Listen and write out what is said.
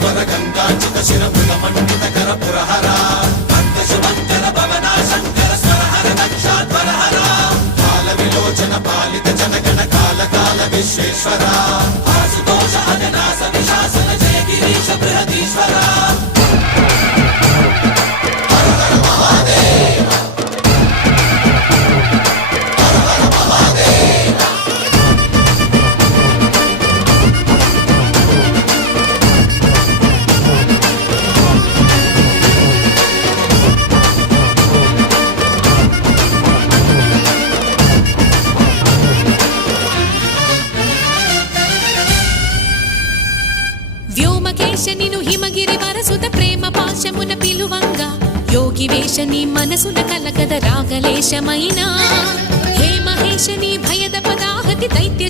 స్థావర గంగాచిత శిరముల మండిత కర పురహర భక్త శుభంకర భవనా శంకర స్వరహర దక్షాధ్వరహర కాల విలోచన పాలిత జనగణ కాల కాల విశ్వేశ్వర ఆశుతోష అజనాస విశాసన జయ గిరీశ బృహదీశ్వర వ్యోమకేశనిను హిమగిరి వరసుత ప్రేమ పాశమున పిలువంగా యోగి వేషని మనసున కలకద రాగలేశమైనా హే మహేశని భయద పదాహతి దైత్య